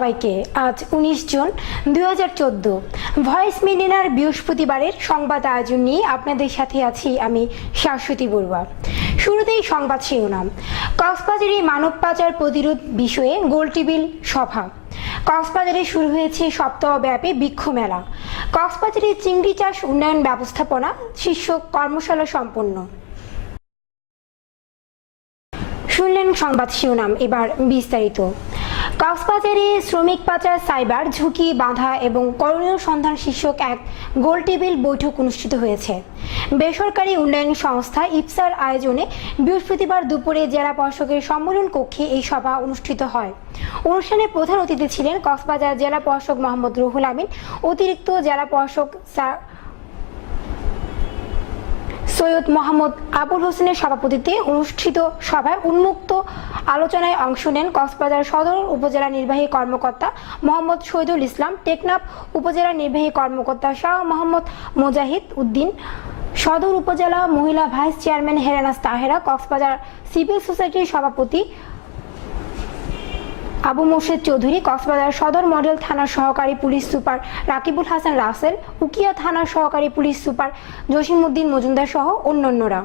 সবাইকে আজ উনিশ জুন দুই হাজার চোদ্দ। ভয়েস মিডিনার বৃহস্পতিবারের সংবাদ আয়োজন নিয়ে আপনাদের সাথে আছি আমি শাশ্বতী বড়ুয়া। শুরুতেই সংবাদ শিরোনাম। কক্সবাজারে মানব পাচার প্রতিরোধ বিষয়ে গোলটেবিল সভা। কক্সবাজারে শুরু হয়েছে সপ্তাহব্যাপী বৃক্ষ মেলা। কক্সবাজারে চিংড়ি চাষ উন্নয়ন ব্যবস্থাপনা শীর্ষক কর্মশালা সম্পন্ন। সংবাদ শিরোনাম এবার বিস্তারিত। কক্সবাজারে শ্রমিক পাচার, সাইবার ঝুঁকি, বাধা এবং করণীয় সন্ধান শীর্ষক এক গোলটেবিল বৈঠক অনুষ্ঠিত হয়েছে। বেসরকারি উন্নয়ন সংস্থা ইপসার আয়োজনে বৃহস্পতিবার দুপুরে জেলা প্রশাসকের সম্মেলন কক্ষে এই সভা অনুষ্ঠিত হয়। অনুষ্ঠানে প্রধান অতিথি ছিলেন কক্সবাজার জেলা প্রশাসক মোহাম্মদ রুহুল আমিন, অতিরিক্ত জেলা প্রশাসক স্যার সৈয়দ মোহাম্মদ আবুল হোসেনের সভাপতিত্বে অনুষ্ঠিত সভায় উন্মুক্ত আলোচনায় অংশ নেন কক্সবাজার সদর উপজেলা নির্বাহী কর্মকর্তা মোহাম্মদ শহীদুল ইসলাম, টেকনাফ উপজেলা নির্বাহী কর্মকর্তা শাহ মোহাম্মদ মোজাহিদ উদ্দিন, সদর উপজেলা মহিলা ভাইস চেয়ারম্যান হেরানাস তাহেরা, কক্সবাজার সিভিল সোসাইটির সভাপতি আবু মোর্শেদ চৌধুরী, কক্সবাজার সদর মডেল থানার সহকারী পুলিশ সুপার রাকিবুল হাসান রাসেল, উকিয়া থানার সহকারী পুলিশ সুপার জসিমউদ্দিন মজুমদার সহ অন্যান্যরা।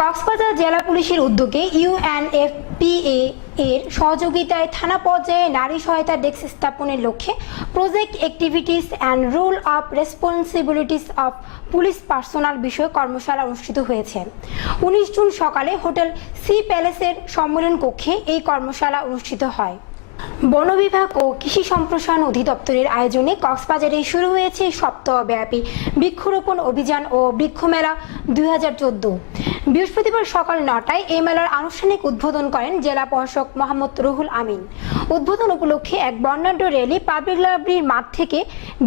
কক্সবাজার জেলা পুলিশের উদ্যোগে ইউএনএফপিএ এর সহযোগিতায় থানা পর্যায়ে নারী সহায়তা ডেস্ক স্থাপনের লক্ষ্যে project activities and rule of responsibilities of police personnel বিষয়ে কর্মশালা অনুষ্ঠিত হয়েছে। উনিশ জুন সকালে হোটেল সি প্যালেসের সম্মেলন কক্ষে এই কর্মশালা অনুষ্ঠিত হয়। বন বিভাগ ও কৃষি সম্প্রসারণ অধিদপ্তরের আয়োজনে কক্সবাজারে শুরু হয়েছে সপ্তাহব্যাপী বৃক্ষরোপণ অভিযান ও বৃক্ষমেলা দুই হাজার চোদ্দ। বৃহস্পতিবার সকাল নটায় এই মেলার আনুষ্ঠানিক উদ্বোধন করেন জেলা প্রশাসক মোহাম্মদ রুহুল আমিন। উদ্বোধন উপলক্ষে এক বর্ণাঢ্য র্যালি পাবলিক লাইব্রেরির মাঠ থেকে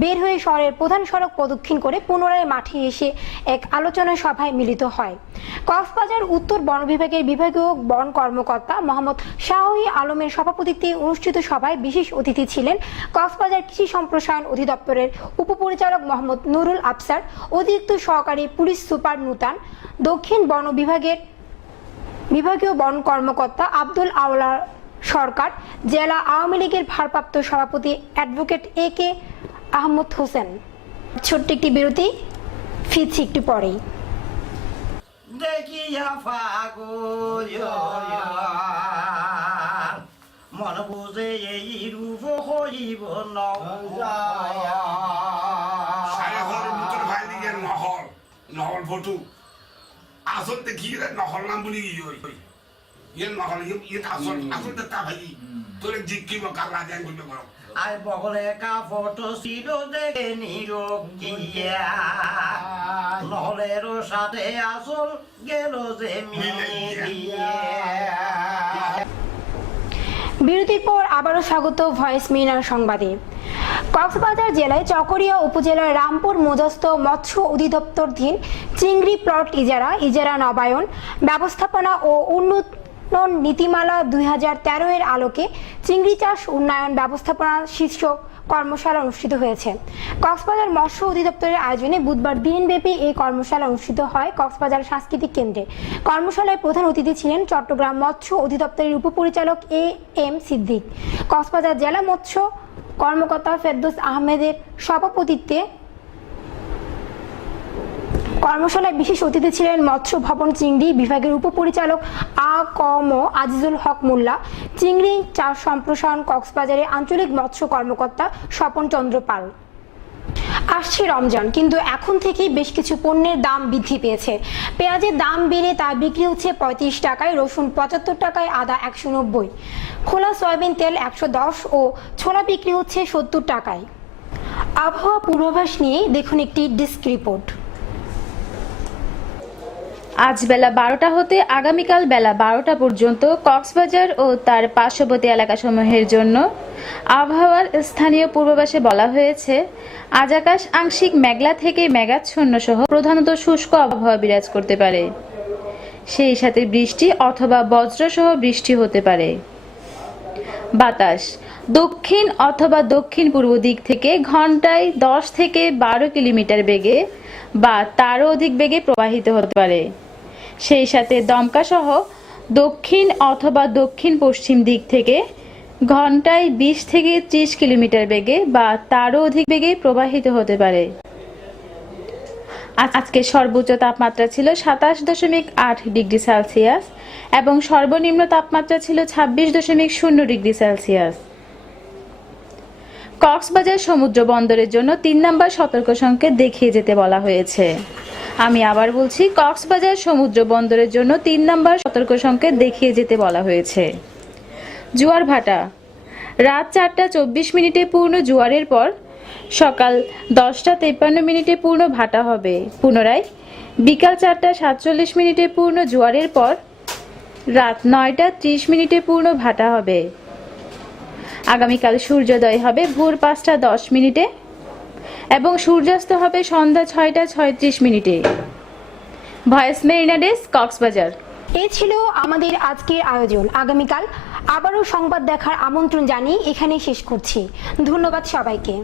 বের হয়ে শহরের প্রধান সড়ক প্রদক্ষিণ করে পুনরায় মাঠে এসে এক আলোচনা সভায় মিলিত হয়। কক্সবাজার উত্তর বন বিভাগের বিভাগীয় বন কর্মকর্তা মোহাম্মদ শাহী আলমের সভাপতিত্বে অনুষ্ঠিত সভায় বিশেষ অতিথি ছিলেন কক্সবাজার কৃষি সম্প্রসারণ অধিদপ্তরের উপপরিচালক মোহাম্মদ নুরুল আফসার, অতিরিক্ত সহকারী পুলিশ সুপার নুতান, দক্ষিণ বন বিভাগের বিভাগীয় বন কর্মকর্তা আব্দুল আওলা সরকার, জেলা আওয়ামী লীগের ভারপ্রাপ্ত সভাপতি advocate A K Ahmad Hossain. ছোট্ট একটি বিরতি, ফিরছি একটু পরেই। দেখিয়া মন সারা ঘরের ভিতরে ভাই দিকে নহল নহল ফটু আসল দেখি নহল নাম বলি ইয়ে ইয়ে নহল ইয়ে আসল আসল দেখা ভাই তোরে জিজ্ঞি কাল্লা দেন বলবে করো আর বগলে কা ফটো ছিল দেখে নিরকিয়া নহলের সাথে আসল গেল যে মিলিয়ে। বিরতির পর আবারও স্বাগত ভয়েস মিনার সংবাদে। কক্সবাজার জেলায় চকরিয়া উপজেলার রামপুর মোজাস্ত মৎস্য অধিদপ্তরধীন চিংড়ি প্লট ইজারা ইজারা নবায়ন, ব্যবস্থাপনা ও উন্নয়ন নীতিমালা দুই হাজার তেরো এর আলোকে চিংড়ি চাষ উন্নয়ন ব্যবস্থাপনা শীর্ষক কর্মশালা অনুষ্ঠিত হয়েছে। কক্সবাজার মৎস্য অধিদপ্তরের আয়োজনে বুধবার দিনব্যাপী এই কর্মশালা অনুষ্ঠিত হয় কক্সবাজার সাংস্কৃতিক কেন্দ্রে। কর্মশালায় প্রধান অতিথি ছিলেন চট্টগ্রাম মৎস্য অধিদপ্তরের উপপরিচালক এ এম সিদ্দিক। কক্সবাজার জেলা মৎস্য কর্মকর্তা ফেরদৌস আহমেদের সভাপতিত্বে কর্মশালায় বিশেষ অতিথি ছিলেন মৎস্য ভবন চিংড়ি বিভাগের উপপরিচালক আ ক আজিজুল হক মোল্লা। চিংড়ি চাষ সম্প্রসারণ কক্সবাজারের আঞ্চলিক মৎস্য কর্মকর্তা স্বপন চন্দ্র পাল। আসছে রমজান, কিন্তু এখন থেকেই বেশ কিছু পণ্যের দাম বৃদ্ধি পেয়েছে। পেঁয়াজের দাম বেড়ে তা বিক্রি হচ্ছে পঁয়ত্রিশ টাকায়, রসুন পঁচাত্তর টাকায়, আদা একশো নব্বই। খোলা সয়াবিন তেল একশো দশ ও ছোলা বিক্রি হচ্ছে সত্তর টাকায়। আবহাওয়া পূর্বাভাস নিয়ে দেখুন একটি ডিস্ক রিপোর্ট। আজ বেলা বারোটা হতে আগামীকাল বেলা বারোটা পর্যন্ত কক্সবাজার ও তার পার্শ্ববর্তী এলাকাসমূহের জন্য আবহাওয়ার স্থানীয় পূর্বাভাসে বলা হয়েছে, আজ আকাশ আংশিক মেঘলা থেকে মেঘাচ্ছন্ন সহ প্রধানত শুষ্ক আবহাওয়া বিরাজ করতে পারে। সেই সাথে বৃষ্টি অথবা বজ্রসহ বৃষ্টি হতে পারে। বাতাস দক্ষিণ অথবা দক্ষিণ পূর্ব দিক থেকে ঘন্টায় দশ থেকে বারো কিলোমিটার বেগে বা তারও অধিক বেগে প্রবাহিত হতে পারে। সেই সাথে দমকা সহ দক্ষিণ অথবা দক্ষিণ পশ্চিম দিক থেকে ঘন্টায় বিশ থেকে ত্রিশ কিলোমিটার বেগে বা তারও অধিক বেগে প্রবাহিত হতে পারে। আজকে সর্বোচ্চ তাপমাত্রা ছিল সাতাশ দশমিক আট ডিগ্রি সেলসিয়াস এবং সর্বনিম্ন তাপমাত্রা ছিল ছাব্বিশ দশমিক শূন্য ডিগ্রি সেলসিয়াস। কক্সবাজার সমুদ্র বন্দরের জন্য তিন নম্বর সতর্ক সংকেত দেখিয়ে যেতে বলা হয়েছে। আমি আবার বলছি, কক্সবাজার সমুদ্র বন্দরের জন্য তিন নম্বর সতর্ক সংকেত দেখিয়ে যেতে বলা হয়েছে। জোয়ার ভাটা। রাত চারটা চব্বিশ মিনিটে পূর্ণ জোয়ারের পর সকাল দশটা তেপ্পান্ন মিনিটে পূর্ণ ভাটা হবে। পুনরায় বিকাল চারটা সাতচল্লিশ মিনিটে পূর্ণ জোয়ারের পর রাত নয়টা ত্রিশ মিনিটে পূর্ণ ভাটা হবে। আগামীকাল সূর্যোদয় হবে ভোর পাঁচটা দশ মিনিটে এবং সূর্যাস্ত হবে সন্ধ্যা ছয়টা ছয়ত্রিশ মিনিটে। Voice Marina desk, Cox's Bazar. এ ছিল আমাদের আজকের আয়োজন। আগামীকাল আবারও সংবাদ দেখার আমন্ত্রণ জানিয়ে এখানেই শেষ করছি। ধন্যবাদ সবাইকে।